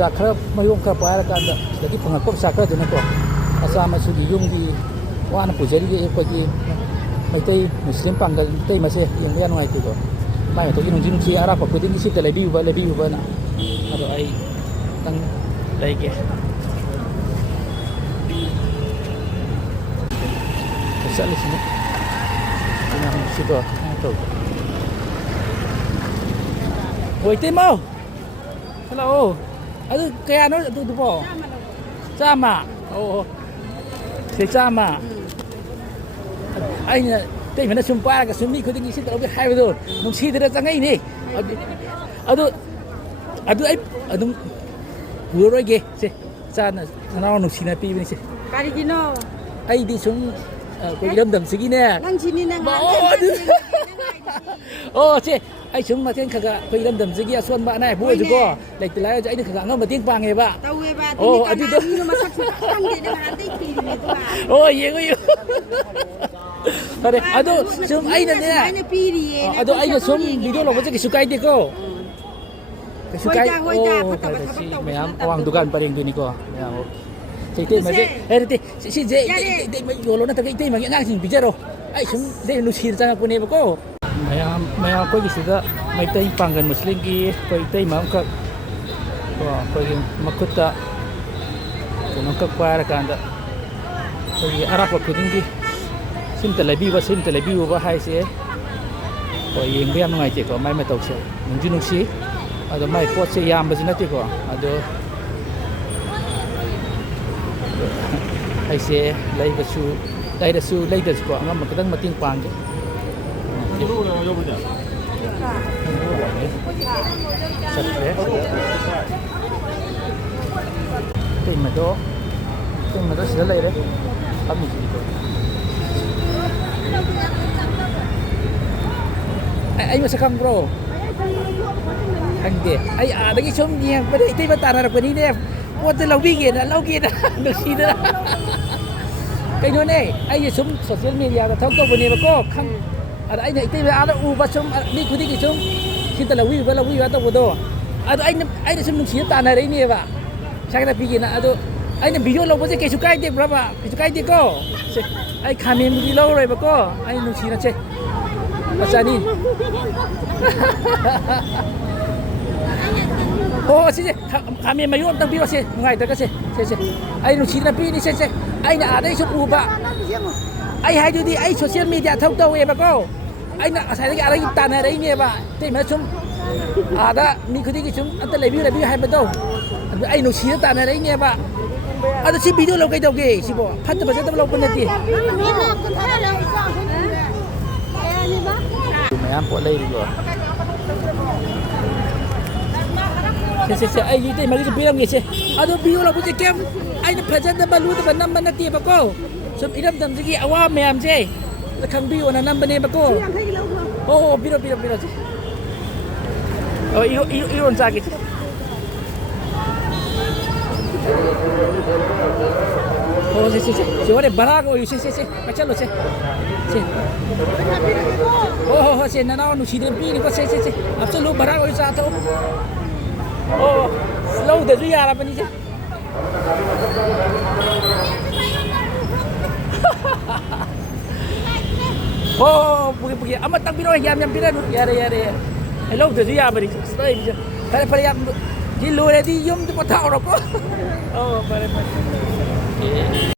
ꯆꯨꯖꯥꯛ ꯈꯔ ꯃꯌꯣꯝ ꯈꯔ ꯄꯥꯏꯔꯀꯥꯟꯗ ꯁꯤꯗꯒꯤ ꯐꯪꯉꯛꯄ ꯄꯩꯁꯥ ꯈꯔꯗꯨꯅꯀꯣ ꯃꯆꯥ ꯃꯁꯨꯒꯤ ꯌꯨꯝꯒꯤ ꯋꯥꯅ ꯄꯨꯖꯔꯤꯕ ꯑꯩꯈꯣꯏꯒꯤ ꯃꯩꯇꯩ ꯃꯨꯁꯂꯤꯝ ꯄꯥꯡꯒꯜ ꯃꯩꯇꯩ ꯃꯁꯦ ꯌꯦꯡꯕ ꯌꯥꯝ ꯅꯨꯡꯉꯥꯏꯇꯦꯀꯣ ꯃꯥꯏ ꯃꯇꯧꯒꯤ ꯅꯨꯡꯁꯤ ꯅꯨꯡꯁꯤ ꯑꯔꯥꯞꯄ ꯈꯨꯗꯤꯡꯒꯤ ꯁꯤꯗ ꯂꯩꯕꯤꯌꯨꯕꯅ ꯑꯗꯣ ꯑꯩ ꯈꯤꯇꯪ ꯂꯩꯒꯦ ꯆꯠꯂꯤꯁꯤꯅꯤ ꯌꯥꯝ ꯅꯨꯡꯁꯤꯀꯣ ꯇꯧꯕ ꯍꯣꯏ ꯏꯇꯩꯃꯧ ꯍꯜꯂꯣ ꯑꯗꯨ ꯀꯌꯥꯅꯣ ꯑꯗꯨꯗꯨꯕꯣ ꯆꯥꯝꯃ ꯑꯣ ꯁꯤ ꯆꯥꯝꯃ ꯑꯩꯅ ꯏꯇꯩꯃꯅ ꯁꯨꯝ ꯄꯥꯏꯔꯒ ꯁꯨꯝ ꯃꯤ ꯈꯨꯗꯤꯡꯒꯤ ꯁꯤ ꯇꯧꯒꯦ ꯍꯥꯏꯕꯗꯣ ꯅꯨꯡꯁꯤꯗꯅ ꯆꯪꯉꯛꯏꯅꯤ ꯑꯗꯨ ꯑꯩ ꯑꯗꯨꯝ ꯄꯨꯔꯔꯣꯏꯒꯦ ꯁꯦ ꯆꯥꯅ ꯅꯅꯥꯎ ꯅꯨꯡꯁꯤꯅ ꯄꯤꯕꯅꯤ ꯁꯦ ꯀꯔꯤꯒꯤꯅꯣ ꯑꯩꯗꯤ ꯁꯨꯝ ꯑꯩꯈꯣꯏ ꯏꯔꯝꯗꯝꯁꯤꯒꯤꯅꯦ ꯅꯪꯁꯤꯅꯤ ꯅꯪ ꯑꯣ ꯁꯦ ꯑꯩ ꯁꯨꯝ ꯃꯇꯦꯡ ꯈꯔ ꯑꯩꯈꯣꯏ ꯏꯔꯝꯗꯝꯁꯤꯒꯤ ꯑꯁꯣꯟꯕ ꯑꯅꯥ ꯑꯌꯦꯛ ꯑꯣꯏꯁꯨꯀꯣ ꯂꯩꯇ ꯂꯥꯏꯔꯁꯨ ꯑꯩꯅ ꯈꯔ ꯑꯉꯝꯕ ꯃꯇꯦꯡ ꯄꯥꯡꯉꯦꯕ ꯇꯧꯋꯦꯕ ꯑꯣ ꯑꯗꯨꯅꯤ ꯑꯗꯨꯗꯣ ꯀꯅꯥ ꯃꯁꯛꯁꯨ ꯈꯪꯗꯦ ꯅꯍꯥꯟꯗꯩ ꯄꯤꯔꯤꯅꯦ ꯑꯗꯨꯒ ꯑꯣ ꯌꯦꯡꯉꯨ ꯐꯔꯦ ꯑꯗꯣ ꯁꯨꯝ ꯑꯩꯅꯅꯦ ꯁꯨꯃꯥꯏꯅ ꯄꯤꯔꯤꯌꯦ ꯑꯗꯣ ꯑꯩꯅ ꯁꯨꯝ ꯚꯤꯗꯤꯑꯣ ꯂꯧꯕꯁꯦ ꯀꯩꯁꯨ ꯀꯥꯏꯗꯦꯀꯣ ꯀꯩꯁꯨ ꯀꯥꯏ ꯍꯣꯏꯗ ꯑꯣ ꯐꯠꯇꯕ ꯐꯔꯦ ꯊꯕꯛ ꯁꯤ ꯇꯧꯕꯁꯨ ꯃꯌꯥꯝ ꯅꯠꯇꯕꯗꯨꯕꯨ ꯑꯋꯥꯡ ꯗꯨꯀꯥꯟ ꯄꯔꯦꯡꯗꯨꯅꯤꯀꯣ ꯃꯌꯥꯝ ꯏꯇꯩꯃꯁꯦ ꯅꯠꯇꯦ ꯁꯤꯁꯦ ꯏꯇꯩꯃ ꯌꯣꯜꯂꯣ ꯅꯠꯇ꯭ꯔꯒ ꯏꯇꯩꯃꯒꯤ ꯑꯉꯥꯡꯁꯤꯡ ꯄꯤꯖꯔꯣ ꯑꯩ ꯁꯨꯝ ꯏꯇꯩꯃ ꯅꯨꯡꯁꯤꯅ ꯆꯪꯉꯛꯄꯅꯦꯕꯀꯣ ꯃꯌꯥꯝ ꯑꯩꯈꯣꯏꯒꯤ ꯁꯤꯗ ꯃꯩꯇꯩ ꯄꯥꯡꯒꯜ ꯃꯨꯁꯂꯤꯝꯒꯤ ꯑꯩꯈꯣই ꯏꯇꯩꯃ ꯑꯃꯈꯛ ꯀꯣ ꯑꯩꯈꯣꯏꯒꯤ ꯃꯈꯨꯠꯇ ꯀꯩꯅꯣꯝꯈꯛ ꯄꯥꯏꯔꯀꯥꯟꯗ ꯑꯩꯈꯣꯏꯒꯤ ꯑꯔꯥꯞꯄ ꯈꯨꯗꯤꯡꯒꯤ ꯁꯤꯝꯇ ꯂꯩꯕꯤꯌꯨꯕ ꯍꯥꯏꯁꯦ ꯍꯣꯏ ꯌꯦꯡꯕ ꯌꯥꯝ ꯅꯨꯡꯉꯥꯏꯇꯦꯀꯣ ꯃꯥꯏ ꯃꯇꯧꯁꯦ ꯅꯨꯡꯁꯨ ꯅꯨꯡꯁꯤ ꯑꯗꯣ ꯃꯥꯏ ꯄꯣꯠꯁꯦ ꯌꯥꯝꯕꯁꯨ ꯅꯠꯇꯦꯀꯣ ꯑꯗꯣ ꯑꯩꯁꯦ ꯂꯩꯔꯁꯨ ꯂꯩꯗ꯭ꯔꯁꯨꯀꯣ ꯑꯉꯝꯕ ꯈꯤꯇꯪ ꯃꯇꯦꯡ ꯄꯥꯡꯒꯦ ꯆꯠꯈ꯭ꯔꯦ ꯏꯇꯩꯃꯗꯣ ꯁꯤꯗ ꯂꯩꯔꯦ ꯐꯝꯃꯤꯁꯤꯀꯣ ꯑꯩ ꯃꯁꯛ ꯈꯪꯕ꯭ꯔꯣ ꯈꯪꯗꯦ ꯑꯩ ꯑꯥꯗꯒꯤ ꯁꯨꯝ ꯌꯦꯡꯉꯛꯄꯗ ꯏꯇꯩꯃ ꯇꯥꯟꯅꯔꯛꯄꯅꯤꯅꯦ ꯄꯣꯠꯇ ꯂꯧꯒꯦꯅ ꯅꯨꯡꯁꯤꯗꯅ ꯀꯩꯅꯣꯅꯦ ꯑꯩꯁꯦ ꯁꯨꯝ ꯁꯣꯁꯤꯌꯦꯜ ꯃꯦꯗꯤꯌꯥꯗ ꯊꯕꯛ ꯇꯧꯕꯅꯦꯕꯀꯣ ꯑꯗ ꯑꯩꯅ ꯏꯇꯩꯃ ꯑꯥꯗ ꯎꯕ ꯁꯨꯝ ꯃꯤ ꯈꯨꯗꯤꯡꯒꯤ ꯁꯨꯝ ꯁꯤꯗ ꯂꯧꯕꯤꯌꯨꯕ ꯇꯧꯕꯗꯣ ꯑꯗꯣ ꯑꯩꯅ ꯁꯨꯝ ꯅꯨꯡꯁꯤꯅ ꯇꯥꯟꯅꯔꯛꯏꯅꯦꯕ ꯄꯩꯁꯥ ꯈꯤꯇ ꯄꯤꯒꯦꯅ ꯑꯗꯣ ꯑꯩꯅ ꯚꯤꯗꯤꯑꯣ ꯂꯧꯕꯁꯦ ꯀꯩꯁꯨ ꯀꯥꯏꯗꯦꯕ꯭ꯔꯕ ꯀꯩꯁꯨ ꯀꯥꯏꯗꯦꯀꯣ ꯁꯦ ꯑꯩ ꯈꯥꯃꯦꯟꯕꯨꯗꯤ ꯂꯧꯔꯣꯏꯕꯀꯣ ꯑꯩꯅ ꯅꯨꯡꯁꯤꯅꯁꯦ ꯃꯆꯥꯅꯤ ꯑꯣ ꯁꯤꯁꯦ ꯈꯥꯃꯦꯟ ꯃꯌꯣꯝ ꯑꯝꯇꯪ ꯄꯤꯔꯣ ꯁꯦ ꯅꯨꯡꯉꯥꯏꯇ꯭ꯔꯒꯁꯦ ꯁꯦ ꯑꯩ ꯅꯨꯡꯁꯤꯗꯅ ꯄꯤꯅꯤ ꯁꯦ ꯑꯩꯅ ꯑꯥꯗꯩ ꯁꯨꯝ ꯎꯕ ꯑꯩ ꯍꯥꯏꯗꯨꯗꯤ ꯑꯩ ꯁꯣꯁꯤꯌꯦꯜ ꯃꯦꯗꯤꯌꯥ ꯊꯕꯛ ꯇꯧꯋꯦꯕꯀꯣ ꯑꯩꯅ ꯉꯁꯥꯏꯗꯒꯤ ꯑꯥꯗꯒꯤ ꯇꯥꯟꯅꯔꯛꯏꯅꯦꯕ ꯏꯇꯩꯃ ꯁꯨꯝ ꯑꯥꯗ ꯃꯤ ꯈꯨꯗꯤꯡꯒꯤ ꯁꯨꯝ ꯑꯝꯇ ꯂꯩꯕꯤꯌꯨ ꯍꯥꯏꯕꯗꯣ ꯑꯗꯨ ꯑꯩ ꯅꯨꯡꯁꯤꯅ ꯇꯥꯟꯅꯔꯛꯏꯅꯦꯕ ꯑꯗꯣ ꯁꯤ ꯚꯤꯗꯤꯑꯣ ꯂꯧ ꯀꯩꯗꯧꯒꯦ ꯁꯤꯕꯣ ꯐꯠꯇꯕ ꯂꯧꯕ ꯅꯠꯇꯦ ꯃꯌꯥꯝ ꯄꯣꯠ ꯂꯩꯔꯤꯀꯣ ꯁꯦ ꯑꯩꯒꯤ ꯏꯇꯩꯃꯒꯤꯁꯨ ꯄꯤꯔꯝꯒꯦꯁꯦ ꯑꯗꯣ ꯚꯤꯗꯤꯑꯣ ꯂꯧꯕꯁꯦ ꯀꯩꯝ ꯑꯩꯅ ꯐꯖꯗꯕ ꯂꯨꯗꯕ ꯅꯝꯕ ꯅꯠꯇꯦꯕꯀꯣ ꯁꯨꯝ ꯏꯔꯝꯗꯝꯁꯤꯒꯤ ꯑꯋꯥ ꯃꯌꯥꯝꯁꯦ ꯈꯪꯕꯤꯌꯣꯅ ꯅꯝꯕꯅꯦꯕꯀꯣ ꯑꯣ ꯄꯤꯔꯣ ꯁꯦ 이런 짜기. 세. 원래 바라고 세. 맞잖아 세. 세 나나 누시든 비니 거 세. absolute 바라고 사토. slow 되지 야라 버니 세. 부기 아마 딱 비로 얌 비라노. 야래. Hello 되지 야 버니. 스타일 빨리 얌 딜로레디 욤도 못 타오라고. 빨리.